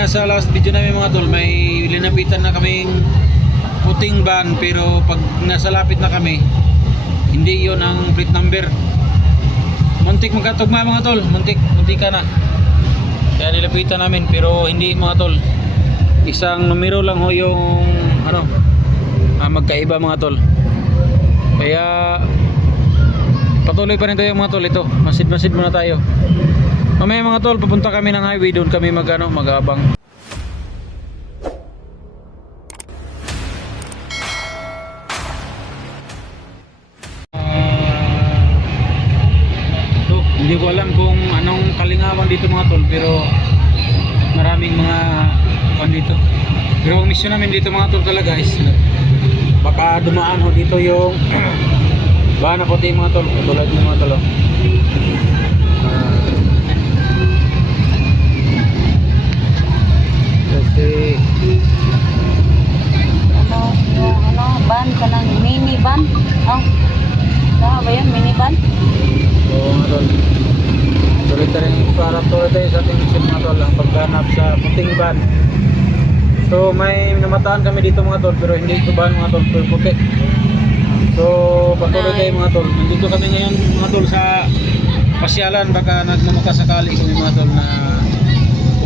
Kanina sa last video namin mga tol, may linapitan na kaming puting van, pero pag nasa lapit na kami, hindi yon ang plate number. Muntik magkatugma mga tol, muntik ka na. Kaya nilapitan namin, pero hindi mga tol. Isang numero lang ho yung magkaiba mga tol. Kaya patuloy pa rin tayo mga tol. Ito, masid muna tayo. Mamaya mga tol, papunta kami ng highway, doon kami mag-abang. Hindi ko alam kung anong kalingawan dito mga tol, pero maraming mga dito. Pero ang mission namin dito mga tol talaga is baka dumaan ho dito yung bahan na puti mga tol, tulad ng mga tol. Kasi van ka ng mini van? Oh, ba yun? Mini van? oo mga tol, tuloy tayo sa ating mission mga tol, ang pagganap sa puting van. So may namataan kami dito mga tol, pero hindi ito van mga tol, pero puti. So patuloy tayo mga tol. Nandito kami ngayon mga tol sa pasyalan, baka nagmamakasakali kami mga tol na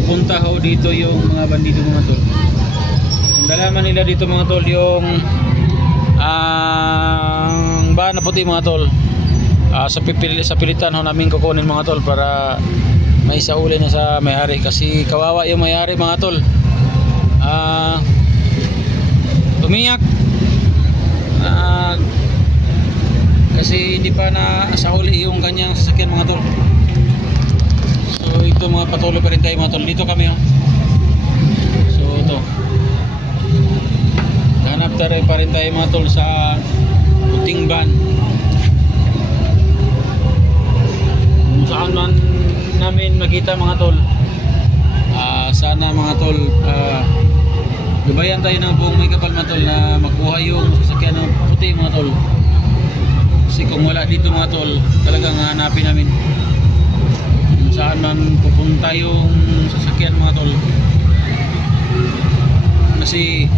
pupunta ho dito yung mga bandido mga tol. Ang dalaman nila dito mga tol yung ang bahan na puti mga tol. Sa pilitan ho namin kukunin mga tol para may sauli na sa may-ari, kasi kawawa yung may-ari mga tol. Umiyak kasi hindi pa na sauli yung kanyang sasakyan mga tol. So ito mga patuloy pa rin tayo mga tol. Dito kami so ito, hanap pa rin tayo mga tol sa puting van. Kung saan man namin makita mga tol, sana mga tol gabayan tayo ng buong may kapal mga tol na makuha yung sasakyan ng puti mga tol. Kasi kung wala dito mga tol, talagang hanapin namin kung saan man pupunta yung sasakyan mga tol. Kasi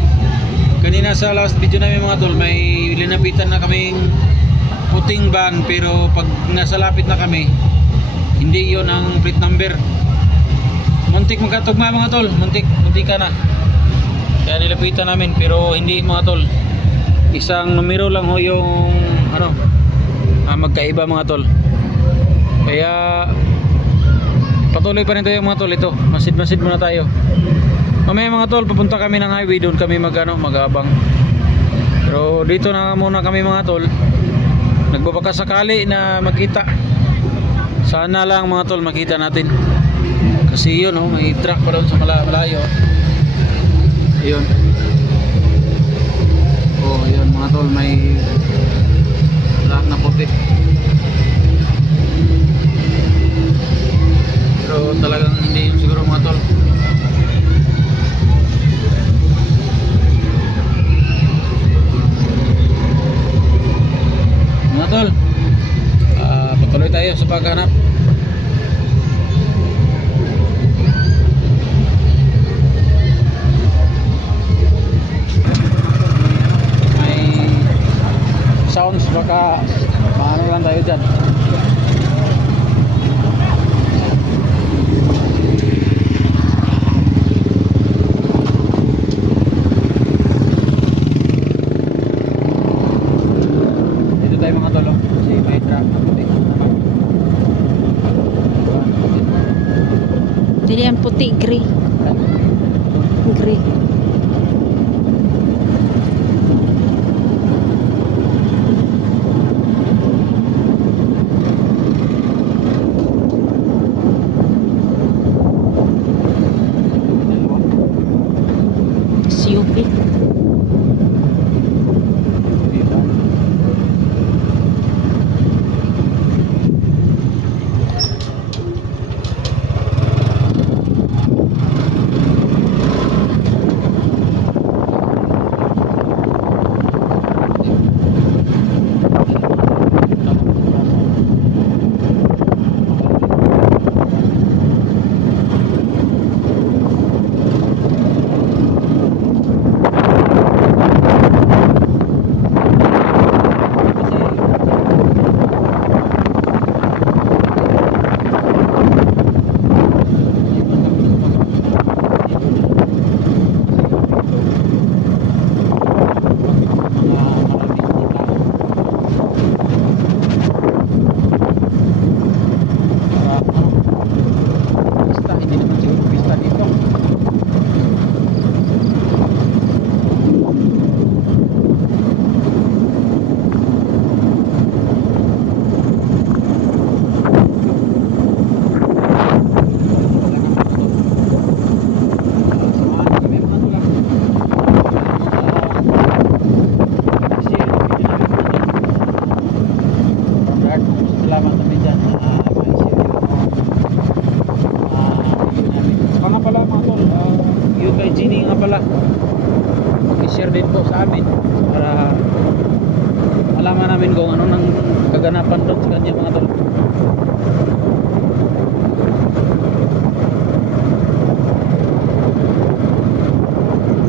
kanina sa last video namin mga tol, may linapitan na kaming puting van, pero pag nasa lapit na kami, hindi yon ang plate number. Muntik magkatugma mga tol, muntik ka na. Kaya nilapitan namin, pero hindi mga tol. Isang numero lang ho yung magkaiba mga tol. Kaya patuloy pa rin tayo mga tol. Ito, masid muna tayo. Mamaya mga tol, papunta kami ng highway, doon kami mag-abang. Pero dito na muna kami mga tol. Nagbabakasakali na makita. Sana lang mga tol makita natin. Kasi yun may truck pa doon sa malayo. Ayun. Ayun mga tol, may truck na puti. Pero talagang hindi yun siguro mga tol. Mga tol, patuloy tayo sa paghanap. May sounds, baka maano lang tayo dyan. Dito tayo mga tol, kasi may truck na puti. Jadi yang putih gray. SUV. nga pala, i-share din po sa amin para malaman namin kung ano nang kaganapan doon sa kanya mga tol.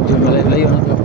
Medyo malayo na to.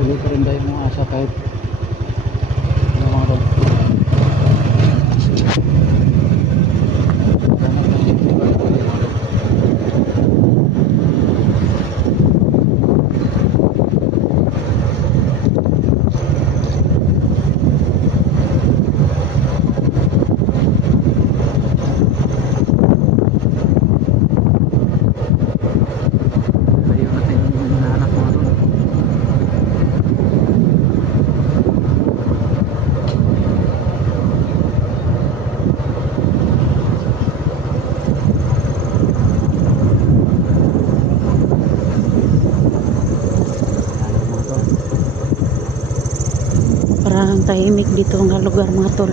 Tuloy pa rin tayo mga asa kahit ano mga tol. Ganap ng festival ko mga tol. Ayun natin yung hinahanap mga tol. Parang tahimik dito nga lugar mga tol.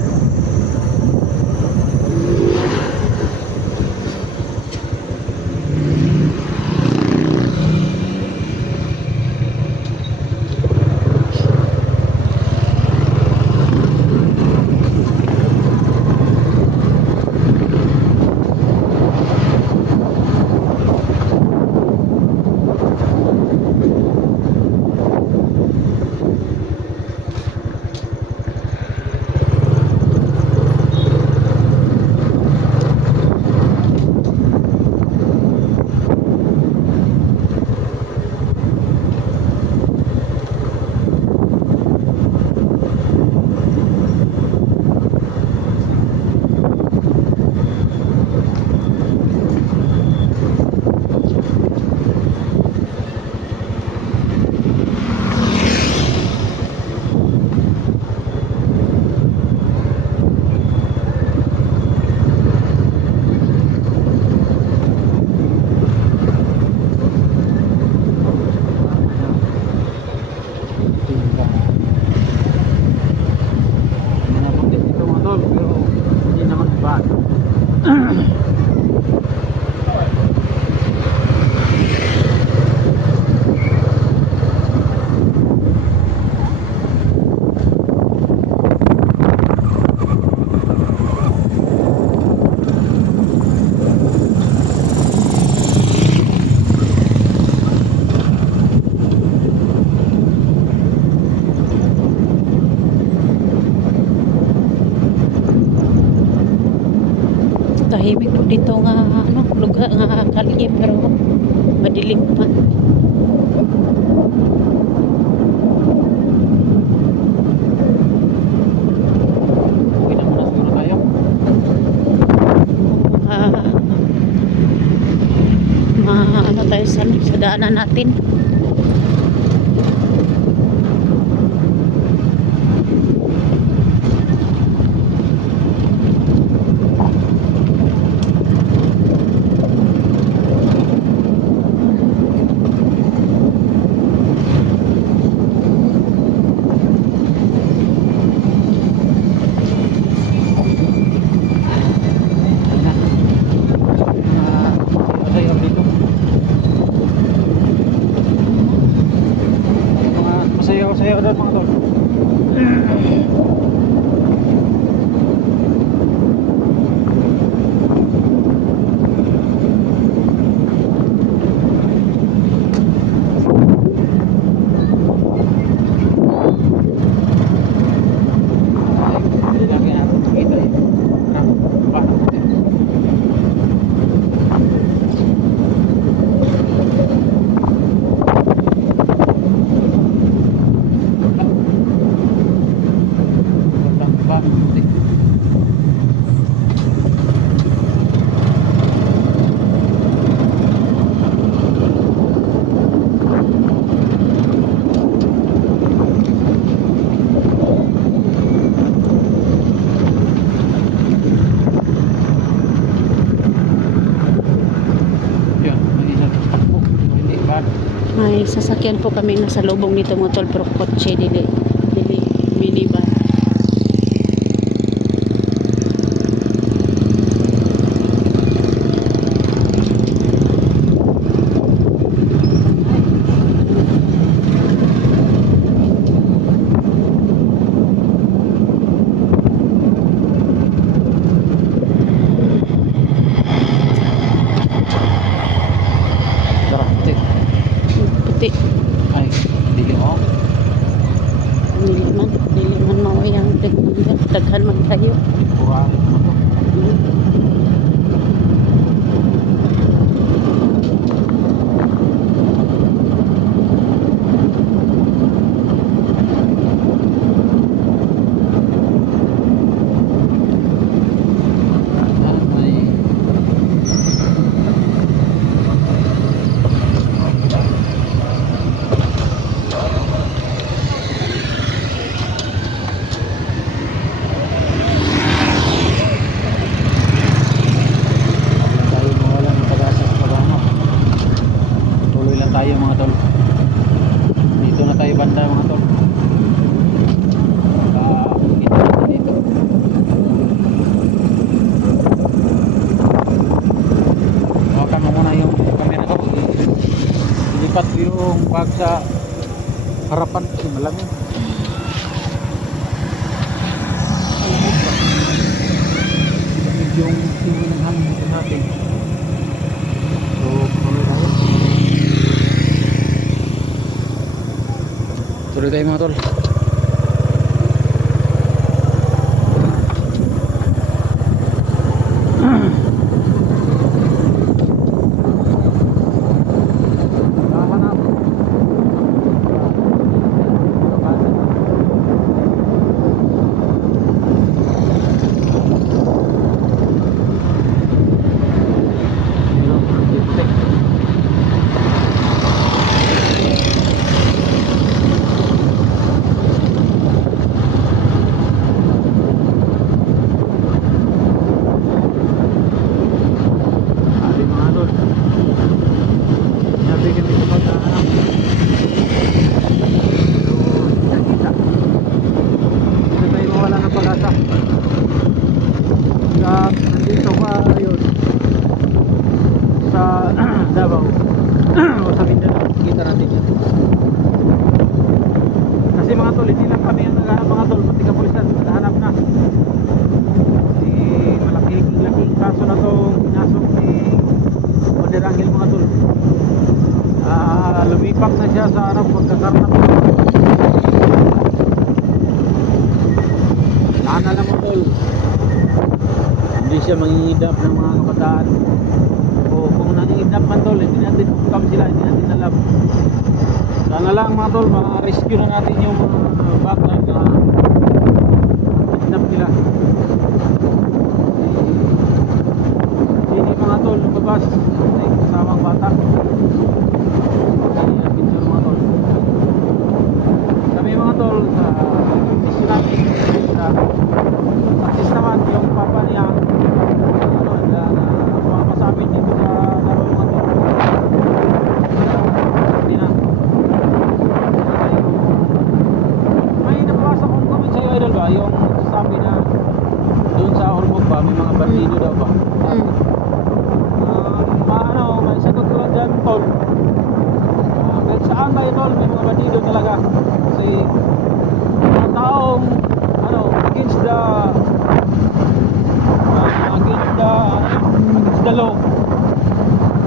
Tahimik po dito nga ano lugar nga kalye pero madilim pa. Uwi na muna siguro tayo. Ano tayo sa daanan natin. Masayaw doon mga tol. May sasakyan po kami nasa lubong nito mga tol, pero kotse dili minivan. Tara, puti. Puti. Ay, hindi mo. Dili man mawayang daghan man tayo. Kurang naman to. Tayo mawala ng pag-asa sa paghahanap. Tuloy lang tayo mga tol. Dito na tayo banda mga tol. Kita natin dito. Hawakan mo muna yung camera ko. Ilipat ko yung bag sa harapan kasi malamig. Yung ng hangin dito natin. So, tuloy tayo. Tuloy tayo mga tol. Hahanap. Sabi mga tol, sabi kami sa paghahanap. Pero kita. Hindi na tayo mawala ng pag-asa. Hanggang nandito ka yun sa Davao o sa Mindanao, kita natin yan. Kasi mga tol, hindi lang kami ang naghahanap mga tol, pati kapulisan naghahanap na. Kasi malaking kaso na itong pinasok ni Wonder Angel mga tol. Lumipak na siya sa Arab pagkakarnap. Sana lang mga tol, hindi siya mangingidap ng mga kabataan. O kung nangingidap man tol, hindi natin kukam sila, hindi natin alam. Sana lang mga tol, ma-rescue na natin yung mga bata na kidnap nila. Sini mga tol, lumabas, may kasamang bata. Kaya picture mga tol. Kami mga tol, sa mission natin, sa artist naman, yung papa niya, masabit dito sa laro mga tol. Hindi na. May nabasa kong comment sa'yo idol ba, yung sabi na doon sa Hormog ba, may mga bandido daw ba? May sagot ko lang dyan tol. Kahit saan tayo tol, may mga bandido talaga. Kasi mga taong against the law.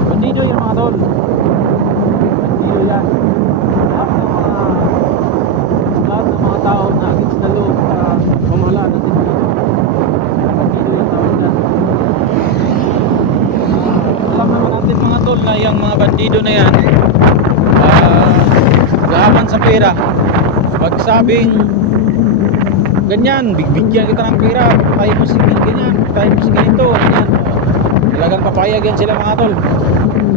Bandido yung mga tol. Bandido yan. Lahat ng mga tao na against the law para pamahalaan natin dito. Bandido yung tawag yan. Alam naman natin mga tol na yung mga bandido na yan gahaman sa pera. Pag sabing ganyan, bigyan kita ng pera, tayo mo sige ganyan, tayo mo sige ganito, ganyan. Talagang papayag yan sila mga tol.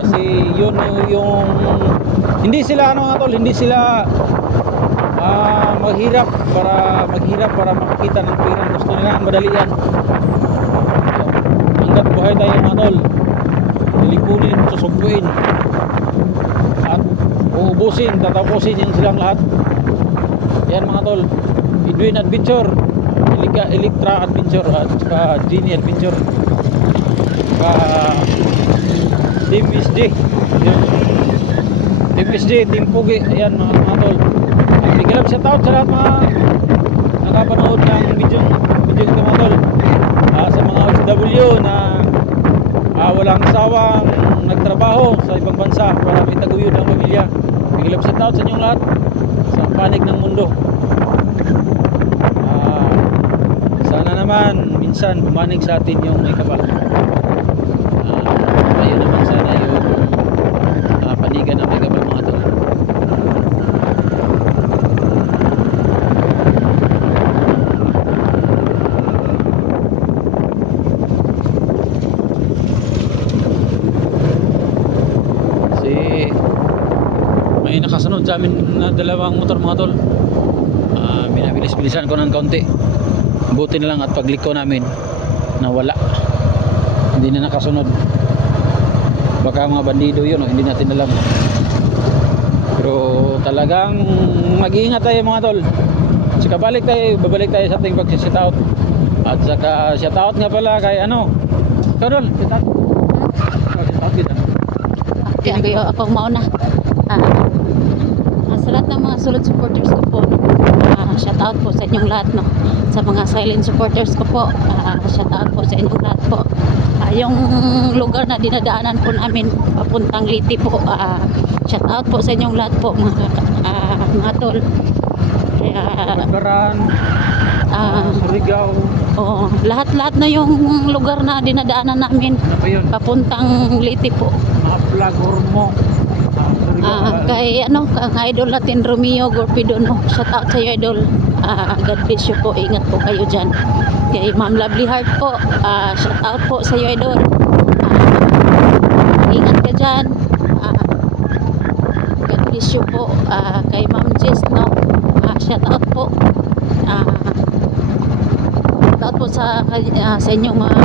Kasi yun yung hindi sila mga tol, hindi sila maghirap para makakita ng pera. Gusto nila ang madali yan. Hanggat buhay tayo mga tol, nilipunin, susugpuin at tatapusin yung silang lahat. Yan mga tol, Edwin Adventure, Electra Adventure at saka Genie Adventure, Team SD, yun. Team SD, Team Pugi. Ayan mga tol, big love shout out sa lahat mga nakapanood ng video ito mga tol. Sa mga OFW na walang sawang nagtrabaho sa ibang bansa para may taguyod ang pamilya, big love shout out sa inyong lahat sa panig ng mundo. Sana naman minsan bumanig sa atin yung may kapal. Ayun naman sana yung panigan ng may kapal mga tol. May nakasunod sa amin na dalawang motor mga tol. Binabilis-bilisan ko ng kaunti. Buti na lang at pagliko namin nawala, hindi na nakasunod. Baka mga bandido yun, hindi natin alam. Pero talagang mag-iingat tayo mga tol. Saka babalik tayo sa ating pag-shout out. At saka shout out nga pala kay ikaw tol, shout out. Shout out kita. Okay, ako mauna. Sa lahat ng mga solid supporters ko po, shout out po sa inyong lahat, no? Sa mga silent supporters ko po, shout out po sa inyong lahat po. Yung lugar na dinadaanan po namin papuntang Liti po, shout out po sa inyong lahat po mga tol. Kaya Baran, Surigao, lahat na yung lugar na dinadaanan namin ano pa yun? papuntang Liti po. Mga Plagor mo. Kay kang idol natin Romeo Gorpido, no? Shout out sa iyo, idol. God bless you po, ingat po kayo dyan. Kay Ma'am Lovely Heart po, shout out po sa iyo, idol. Ingat ka dyan. God bless you po. Kay Ma'am Jess, no? Shout out po. Shout out po sa inyong mga